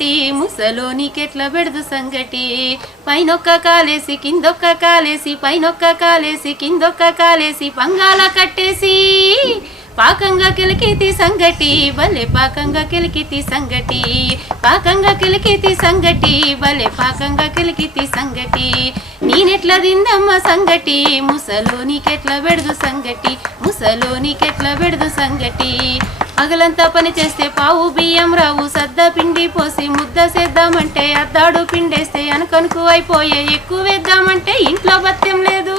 సంగటి ముసలోనికెట్ల బెడదు సంగటి. పైనొక్క కాలేసి కిందొక్క కాలేసి పైనొక్క కాలేసి కిందొక్క కాలేసి పంగాల కట్టేసి. పాకంగా కిలికితి సంగటి భలే పాకంగా కిలికితి సంగటి. పాకంగా కిలికితి సంగటి భలే పాకంగా కిలికితి సంగటి. నేనెట్ల దిందమ్మ సంగటి ముసలోనికెట్ల బెడదు సంగటి. ముసలోనికెట్ల బెడదు సంగటి. అగలంతా పని చేస్తే పావు బియ్యం రావు. సద్ద పిండి పోసి ముద్ద చేద్దామంటే అద్దాడు పిండేస్తే అనుకనుకు అయిపోయే. ఎక్కువ వేద్దామంటే ఇంట్లో బత్యం లేదు.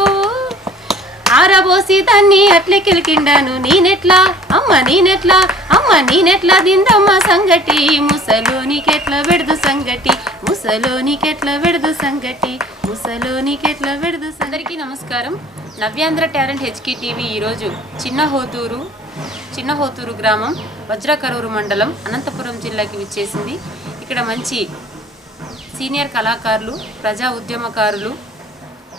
ఆరబోసి దాన్ని అట్లే కిలికిండాను. నేనెట్లా? అమ్మ నేనెట్లా? అమ్మ నేనెట్లా? దిందమ్మ సంగటి. ముసలోనికెట్ల విడదు సంగటి. ముసలోనికెట్ల విడదు సంగటి. ముసలోనికెట్ల విడదు అందరికీ నమస్కారం. నవ్యాంధ్ర టాలెంట్ హెచ్కి టీవీ ఈరోజు చిన్న హోతూరు చిన్న హోతూరు గ్రామం వజ్రకరూరు మండలం అనంతపురం జిల్లాకి విచ్చేసింది. ఇక్కడ మంచి సీనియర్ కళాకారులు ప్రజా ఉద్యమకారులు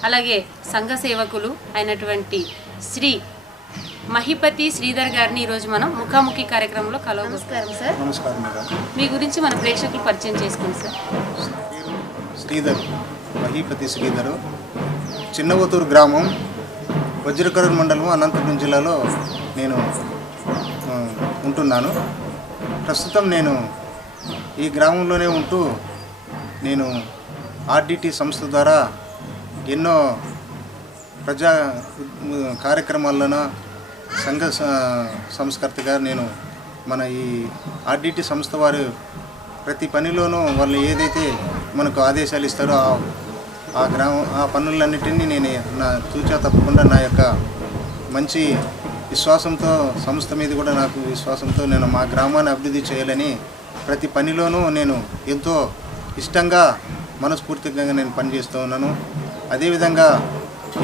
అలాగే సంఘ సేవకులు అయినటువంటి శ్రీ మహిపతి శ్రీధర్ గారిని ఈరోజు మనం ముఖాముఖి కార్యక్రమంలో కలవ నమస్కారం సార్. మీ గురించి మన ప్రేక్షకులు పరిచయం చేసుకోండి సార్. శ్రీధర్ మహీపతి శ్రీధరు. చిన్నవతూరు గ్రామం వజ్రకరూరు మండలం అనంతపురం జిల్లాలో నేను ఉంటున్నాను. ప్రస్తుతం నేను ఈ గ్రామంలోనే ఉంటూ నేను ఆర్డిటి సంస్థ ద్వారా ఎన్నో ప్రజా కార్యక్రమాల్లోనూ కార్యక్రమాల్లోన సంఘ సంస్కర్తగా నేను మన ఈ ఆర్డిటి సంస్థ వారు ప్రతి పనిలోనూ వాళ్ళు ఏదైతే మనకు ఆదేశాలు ఇస్తారో ఆ ఆ గ్రామం ఆ పనులన్నిటినీ నేను నా తూచా తప్పకుండా నా యొక్క మంచి విశ్వాసంతో సంస్థ మీద కూడా నాకు విశ్వాసంతో నేను మా గ్రామాన్ని అభివృద్ధి చేయాలని ప్రతి పనిలోనూ నేను ఎంతో ఇష్టంగా మనస్ఫూర్తిగా నేను పనిచేస్తూ ఉన్నాను. అదేవిధంగా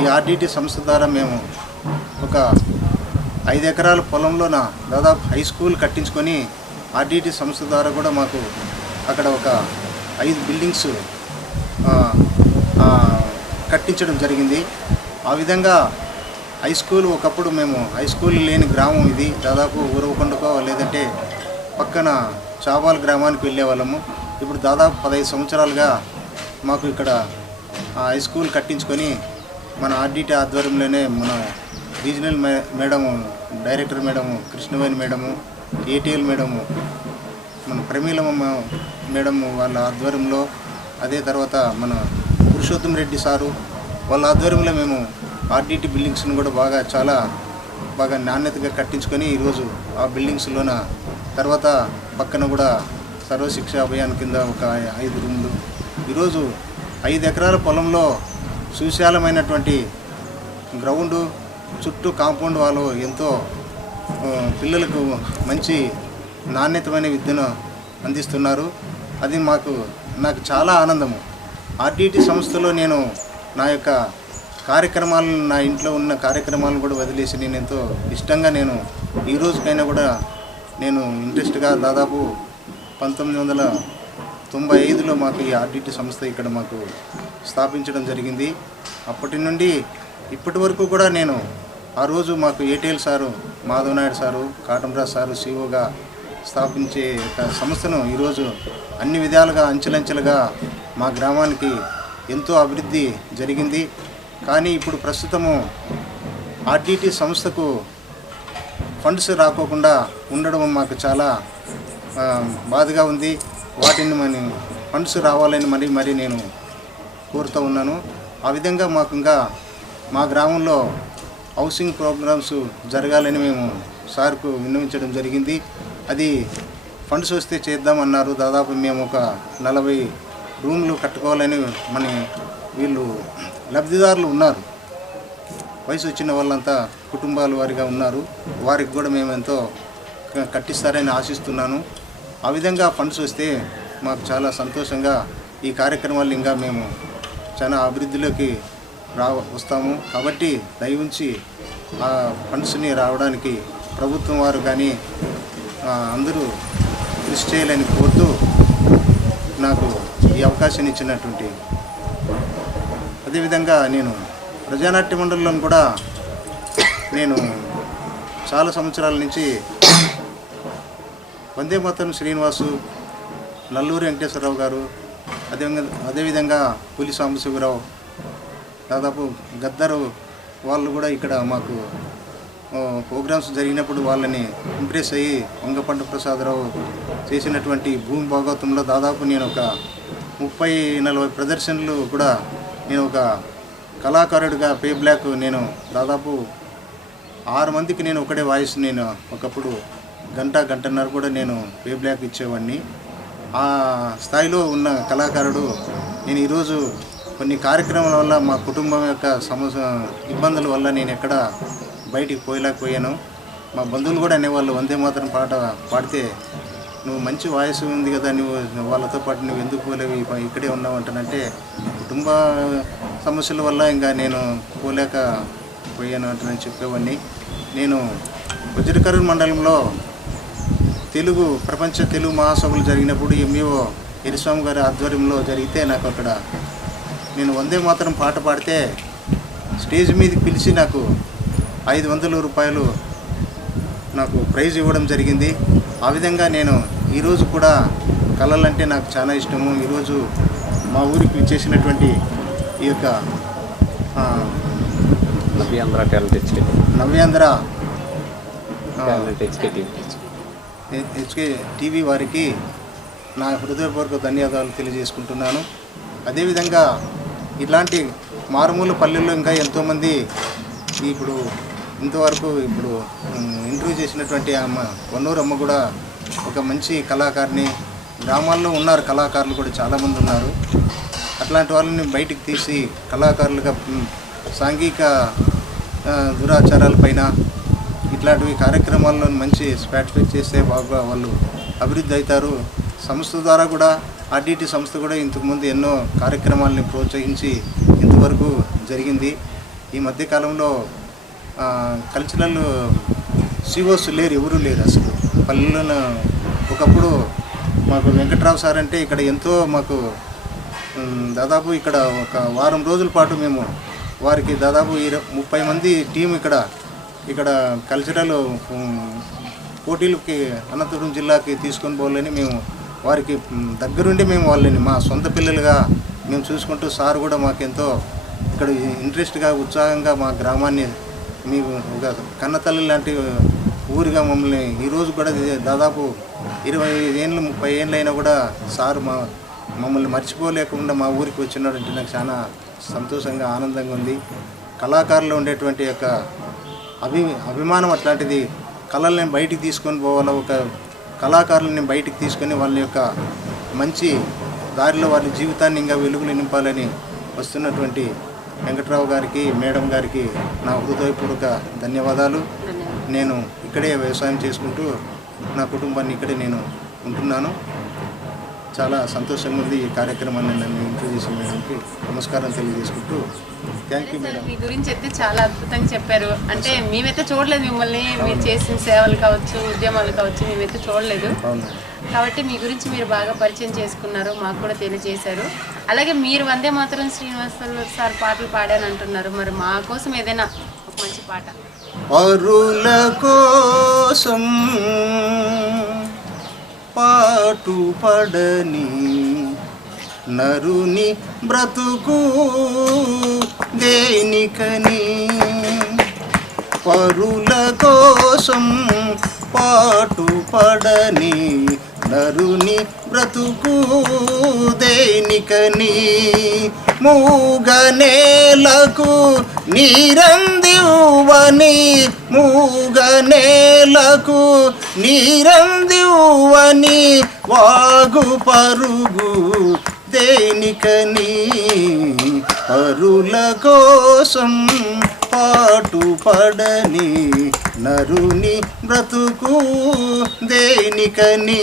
ఈ ఆర్డిటి సంస్థ ద్వారా మేము ఒక ఐదు ఎకరాల పొలంలోన దాదాపు హై స్కూల్ కట్టించుకొని ఆర్డిటి సంస్థ ద్వారా కూడా మాకు అక్కడ ఒక ఐదు బిల్డింగ్స్ కట్టించడం జరిగింది. ఆ విధంగా హై స్కూల్ ఒకప్పుడు మేము హై స్కూల్ లేని గ్రామం ఇది. దాదాపు ఊరవకొండకో లేదంటే పక్కన చాబాల్ గ్రామానికి వెళ్ళేవాళ్ళము ఇప్పుడు దాదాపు పదహైదు సంవత్సరాలుగా మాకు ఇక్కడ ఆ హై స్కూల్ కట్టించుకొని మన ఆర్డిటి ఆధ్వర్యంలోనే మన రీజనల్ మే madam director madam Krishnaveni madam ATL madam మన ప్రమీలమ్మ మేడము వాళ్ళ ఆధ్వర్యంలో అదే తర్వాత మన పురుషోత్తం రెడ్డి సారు వాళ్ళ ఆధ్వర్యంలో మేము ఆర్డిటి బిల్డింగ్స్ని కూడా బాగా చాలా బాగా నాణ్యతగా కట్టించుకొని ఈరోజు ఆ బిల్డింగ్స్లోన తర్వాత పక్కన కూడా సర్వశిక్ష అభియాన్ కింద ఒక ఐదు రూములు. ఈరోజు ఐదు ఎకరాల పొలంలో సువిశాలమైనటువంటి గ్రౌండ్ చుట్టూ కాంపౌండ్ వాళ్ళు ఎంతో పిల్లలకు మంచి నాణ్యతమైన విద్యను అందిస్తున్నారు. అది మాకు నాకు చాలా ఆనందము. ఆర్డిటి సంస్థలో నేను నా యొక్క కార్యక్రమాలు నా ఇంట్లో ఉన్న కార్యక్రమాలను కూడా వదిలేసి నేను ఎంతో ఇష్టంగా నేను ఈ రోజుకైనా కూడా నేను ఇంట్రెస్ట్గా దాదాపు పంతొమ్మిది వందల తొంభై ఐదులో మాకు ఈ ఆర్డిటి సంస్థ ఇక్కడ మాకు స్థాపించడం జరిగింది. అప్పటి నుండి ఇప్పటి వరకు కూడా నేను ఆ రోజు మాకు ATL sir Madhav Naidu sir Katamraj sir సిఓగా స్థాపించే సంస్థను ఈరోజు అన్ని విధాలుగా అంచెలంచెలుగా మా గ్రామానికి ఎంతో అభివృద్ధి జరిగింది. కానీ ఇప్పుడు ప్రస్తుతము ఆర్టీటీ సంస్థకు ఫండ్స్ రాకోకుండా ఉండడం మాకు చాలా బాధగా ఉంది. వాటిని మరి ఫండ్స్ రావాలని మరి మరి నేను కోరుతూ ఉన్నాను. ఆ విధంగా మాకు ఇంకా మా గ్రామంలో హౌసింగ్ ప్రోగ్రామ్స్ జరగాలని మేము సార్కు విన్నవించడం జరిగింది. అది ఫండ్స్ వస్తే చేద్దామన్నారు. దాదాపు మేము ఒక నలభై రూమ్లు కట్టుకోవాలని మన వీళ్ళు లబ్ధిదారులు ఉన్నారు. వయసు వచ్చిన వాళ్ళంతా కుటుంబాల వారిగా ఉన్నారు. వారికి కూడా మేము ఎంతో కట్టిస్తారని ఆశిస్తున్నాను. ఆ విధంగా ఫండ్స్ వస్తే మాకు చాలా సంతోషంగా ఈ కార్యక్రమాలు ఇంకా మేము చాలా అభివృద్ధిలోకి రా వస్తాము. కాబట్టి దయవుంచి ఆ ఫండ్స్ని రావడానికి ప్రభుత్వం వారు కానీ అందరూ కృషి చేయాలని కోరుతూ నాకు ఈ అవకాశాన్ని ఇచ్చినటువంటి అదేవిధంగా నేను ప్రజానాట్య మండలిలోని కూడా నేను చాలా సంవత్సరాల నుంచి వందే మాతరం శ్రీనివాసు నల్లూరి వెంకటేశ్వరరావు గారు అదేవిధంగా అదేవిధంగా పులి సాంబశివరావు దాదాపు గద్దరు వాళ్ళు కూడా ఇక్కడ మాకు ప్రోగ్రామ్స్ జరిగినప్పుడు వాళ్ళని ఇంప్రెస్ అయ్యి వంగపంట ప్రసాదరావు చేసినటువంటి భూమి భాగవతంలో దాదాపు నేను ఒక ముప్పై నలభై ప్రదర్శనలు కూడా నేను ఒక కళాకారుడిగా పే బ్లాక్ నేను దాదాపు ఆరు మందికి నేను ఒకటే వాయిస్ నేను ఒకప్పుడు గంట గంటన్నర కూడా నేను పే బ్లాక్ ఇచ్చేవాడిని. ఆ స్థాయిలో ఉన్న కళాకారుడు నేను ఈరోజు కొన్ని కార్యక్రమాల వల్ల మా కుటుంబం యొక్క సమస్య ఇబ్బందుల వల్ల నేను ఎక్కడ బయటికి పోయలేకపోయాను మా బంధువులు కూడా అనేవాళ్ళు వందే మాత్రం పాట పాడితే నువ్వు మంచి వాయిస్ ఉంది కదా నువ్వు వాళ్ళతో పాటు నువ్వు ఎందుకు పోలేవు? ఇక్కడే ఉన్నావు అంటానంటే కుటుంబ సమస్యల వల్ల ఇంకా నేను పోలేక పోయాను అంటానని చెప్పేవాడిని. నేను వజ్రకరూరు మండలంలో తెలుగు ప్రపంచ తెలుగు మహాసభలు జరిగినప్పుడు ఎంఈఓ ఎరిస్వామి గారి ఆధ్వర్యంలో జరిగితే నాకు అక్కడ నేను వందే మాత్రం పాట పాడితే స్టేజ్ మీదకి పిలిచి నాకు ఐదు వందల రూపాయలు నాకు ప్రైజ్ ఇవ్వడం జరిగింది. ఆ విధంగా నేను ఈరోజు కూడా కళలంటే నాకు చాలా ఇష్టము. ఈరోజు మా ఊరికి చేసినటువంటి ఈ యొక్క నవ్యాంధ్ర టాలెంట్ ఎడ్యుకేటివ్ నవ్యాంధ్ర ఆ, టాలెంట్ ఎడ్యుకేటివ్ హెచ్కే టీవీ వారికి నా హృదయపూర్వక ధన్యవాదాలు తెలియజేసుకుంటున్నాను. అదేవిధంగా ఇలాంటి మారుమూల పల్లెల్లో ఇంకా ఎంతోమంది ఇప్పుడు ఇంతవరకు ఇప్పుడు ఇంటర్వ్యూ చేసినటువంటి అమ్మ వన్నూరు అమ్మ కూడా ఒక మంచి కళాకారిణి. గ్రామాల్లో ఉన్నారు కళాకారులు కూడా చాలామంది ఉన్నారు. అట్లాంటి వాళ్ళని బయటికి తీసి కళాకారులుగా సాంఘిక దురాచారాల దురాచారాలపైన ఇట్లాంటివి కార్యక్రమాల్లో మంచి స్పాటిఫై చేస్తే బాగా వాళ్ళు అభివృద్ధి అవుతారు. సంస్థ ద్వారా కూడా ఆర్డిటి సంస్థ కూడా ఇంతకుముందు ఎన్నో కార్యక్రమాలని ప్రోత్సహించి ఇంతవరకు జరిగింది. ఈ మధ్యకాలంలో కల్చరల్ సిఓస్ లేరు ఎవరూ లేరు అసలు. పల్లెల్లో ఒకప్పుడు మాకు వెంకట్రావు సార్ అంటే ఇక్కడ ఎంతో మాకు దాదాపు ఇక్కడ ఒక వారం రోజుల పాటు మేము వారికి దాదాపు ముప్పై మంది టీం ఇక్కడ ఇక్కడ కల్చరల్ పోటీలకి అనంతపురం జిల్లాకి తీసుకొని పోవాలని మేము వారికి దగ్గరుండి మేము వాళ్ళని మా సొంత పిల్లలుగా మేము చూసుకుంటూ సార్ కూడా మాకెంతో ఇక్కడ ఇంట్రెస్ట్గా ఉత్సాహంగా మా గ్రామాన్ని మీకు ఒక కన్నతల్లి లాంటి ఊరిగా మమ్మల్ని ఈరోజు కూడా ఇది దాదాపు ఇరవై ఏళ్ళు ముప్పై ఏళ్ళు అయినా కూడా సార్ మా మమ్మల్ని మర్చిపోలేకుండా మా ఊరికి వచ్చినాడంటే నాకు చాలా సంతోషంగా ఆనందంగా ఉంది. కళాకారులు ఉండేటువంటి యొక్క అభి అభిమానం అట్లాంటిది. కళల్ని బయటికి తీసుకొని పోవాలా ఒక కళాకారులని బయటికి తీసుకొని వాళ్ళ యొక్క మంచి దారిలో వాళ్ళ జీవితాన్ని ఇంకా వెలుగులు నింపాలని వస్తున్నటువంటి వెంకట్రావు గారికి మేడం గారికి నా హృదయపూర్వక ధన్యవాదాలు. నేను ఇక్కడే వ్యవసాయం చేసుకుంటూ నా కుటుంబాన్ని ఇక్కడే నేను ఉంటున్నాను. చాలా సంతోషంగా ఉంది ఈ కార్యక్రమాన్ని నన్ను ఇంటర్వ్యూ చేసిన మేడంకి నమస్కారం తెలియజేసుకుంటూ థ్యాంక్ యూ మేడం. మీ గురించి అయితే చాలా అద్భుతంగా చెప్పారు. అంటే మేమైతే చూడలేదు మిమ్మల్ని మీరు చేసిన సేవలు కావచ్చు ఉద్యమాలు కావచ్చు మేమైతే చూడలేదు. కాబట్టి మీ గురించి మీరు బాగా పరిచయం చేసుకున్నారు మాకు కూడా తెలియజేశారు. అలాగే మీరు వందే మాత్రం శ్రీనివాసరావు సార్ పాటలు పాడాను అంటున్నారు. మరి మా కోసం ఏదైనా ఒక మంచి పాట. పరుల కోసం పాటు పడని నరుని బ్రతుకు దేనికని? పరుల కోసం పాటు పడని నరుని బ్రతుకు దేనికని మూగనేలకు నీరందివని మూగనేలకు నీరందివని వాగు పరుగు దేనికని పరుల కోసం పాటు పడని నరుని బ్రతుకు దేనికని?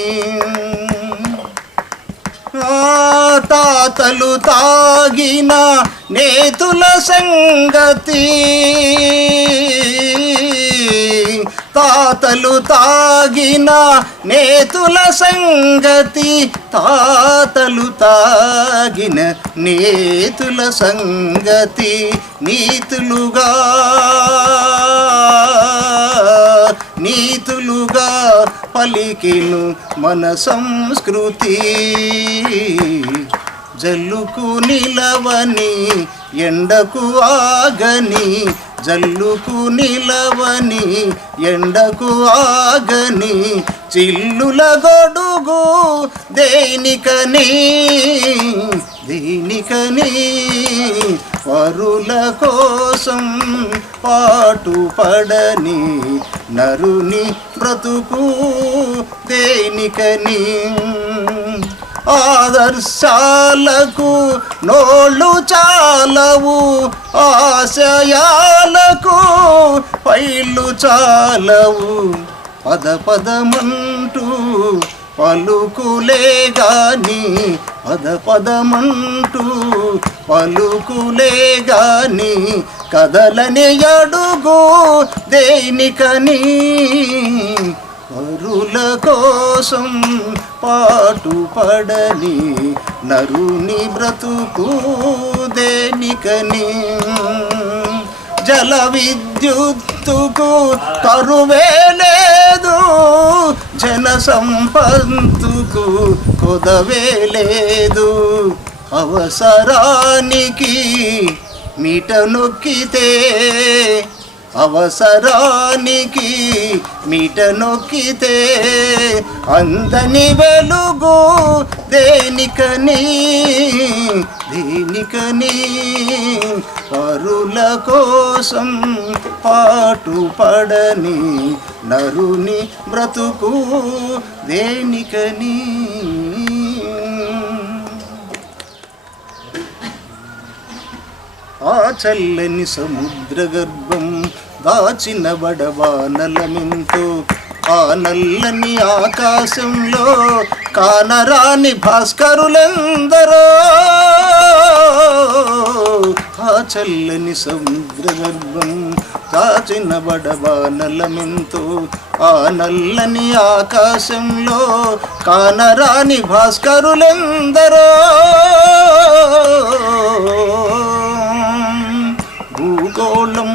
తాతలు తాగిన నేతుల సంగతి తాతలు తాగిన నేతుల సంగతి తాతలు తాగిన నేతుల సంగతి నీతులుగా నీతులుగా పలికిను మన సంస్కృతి. జల్లుకు నిలవని ఎండకు ఆగని జల్లుకు నిలవని ఎండకు ఆగని చిల్లుల గొడుగు దేనికని దేనికని పరుల కోసం పాటు పడని నరుని బ్రతుకు దేనికని. ఆదర్శాలకు నోళ్ళు చాలవు ఆశయాలకు పైలు చాలవు. పద పదమంటూ పలుకులే గాని పద పదమంటూ పలుకులే గాని కదలని అడుగు దేనికని పరుల కోసం పాటు పడని. నరుని బ్రతుకు దేనికని? జల విద్యుత్తుకు కరువే లేదు జన సంపత్తుకు కొదవే లేదు అవసరానికి మీట నొక్కితే అవసరానికి మీట నొక్కితే అందని వెలుగు దేనికని దేనికని? పరుల కోసం పాటు పడని నరుని బ్రతుకు దేనికని? ఆ చల్లని సముద్ర గర్భం దాచిన బడవానలమెంతో ఆ నల్లని ఆకాశంలో కానరాని భాస్కరులెందరో. ఆ చల్లని సముద్ర గర్భం దాచిన బడవానలమెంతో ఆ నల్లని ఆకాశంలో కానరాని భాస్కరులెందరో. భూగోళం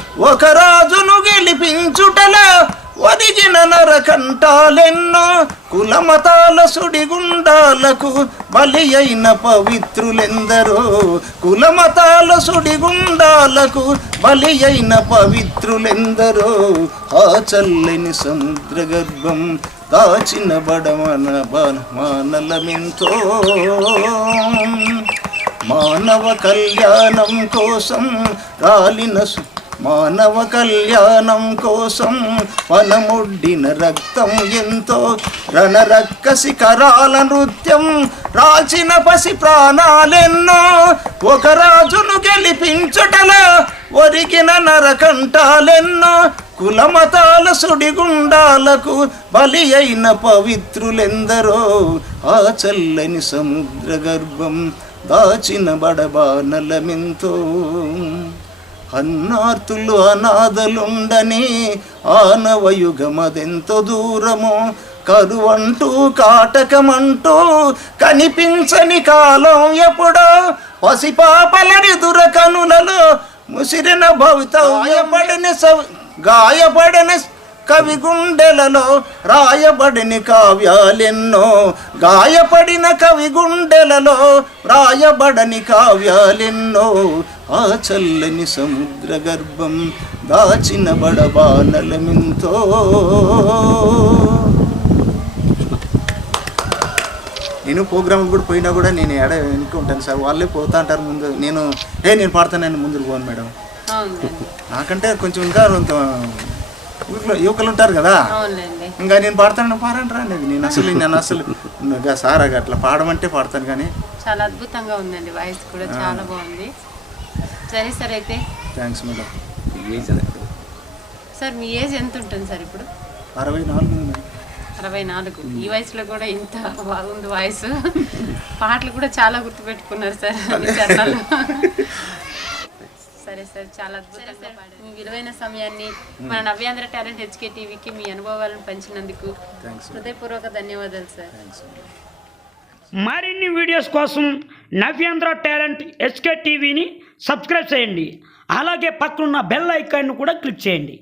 ఒక రాజును గెలిపించుటల వదిగిన నరకంటాలెన్నో కులమతాల సుడిగుండాలకు బలి అయిన పవిత్రులెందరో కులమతాల సుడిగుండాలకు బలి అయిన పవిత్రులెందరో ఆ చల్లని సముద్ర గర్భం దాచిన బడమన బహ్మానలమెంతో మానవ కళ్యాణం కోసం రాలిన మానవ కళ్యాణం కోసం వనముడ్డిన రక్తం ఎంతో. రణరక్కసి కరాల నృత్యం రాచిన పసి ప్రాణాలెన్నో. ఒక రాజును గెలిపించుటలో ఒరిగిన నరకంటాలెన్నో కులమతాల సుడిగుండాలకు బలి అయిన పవిత్రులెందరో. ఆ చల్లని సముద్ర గర్భం దాచిన బడబానలమెంతో. అన్నార్తులు అనాథలుండని ఆనవయుగమదెంత దూరమో. కరువంటూ కాటకమంటూ కనిపించని కాలం ఎప్పుడో. పసిపాపలని దురకనులలో ముసిరిన భవితవ్యపడిన గాయపడిన కవి గుండెలలో రాయబడిన కావ్యాలెన్నో. గాయపడిన కవి గుండెలలో రాయబడని కావ్యాలెన్నో. ఆ చల్లని సముద్ర గర్భం దాచిన బడబానలమింతో. నేను ప్రోగ్రామ్ కూడా పోయినా కూడా నేను ఎడ వెనుక ఉంటాను సార్. వాళ్ళే పోతా అంటారు ముందు. నేను ఏ నేను పాడతానని ముందుకు పోను మేడం. నాకంటే కొంచెం ఇంకా కొంత యువకులు ఉంటారు కదా. ఇంకా నేను పాడతాను పాడండి రా అనేది. నేను అసలు నేను అసలు సార్ అట్లా పాడమంటే పాడతాను కానీ చాలా అద్భుతంగా ఉందండి వాయిస్ కూడా చాలా బాగుంది. సరే సార్ అయితే. Thanks madam. సార్ మీ ఏజ్ ఎంత ఉంటుంది సార్ ఇప్పుడు? అరవై నాలుగు. అరవై నాలుగు. ఈ వయసులో కూడా ఇంత బాగుంది వాయిస్. పాటలు కూడా చాలా గుర్తుపెట్టుకున్నారు సార్ చరణాలు. సరే సార్ చాలా అద్భుతంగా పాడారు. మీ విలువైన సమయాన్ని మన నవ్యాంధ్ర టాలెంట్ హెచ్కే టీవీకి మీ అనుభవాలను పంచినందుకు హృదయపూర్వక ధన్యవాదాలు సార్. మరిన్ని వీడియోస్ కోసం నవ్యాంధ్ర టాలెంట్ ఎస్కే టీవీని సబ్స్క్రైబ్ చేయండి. అలాగే పక్కనున్న బెల్ ఐకాన్ను కూడా క్లిక్ చేయండి.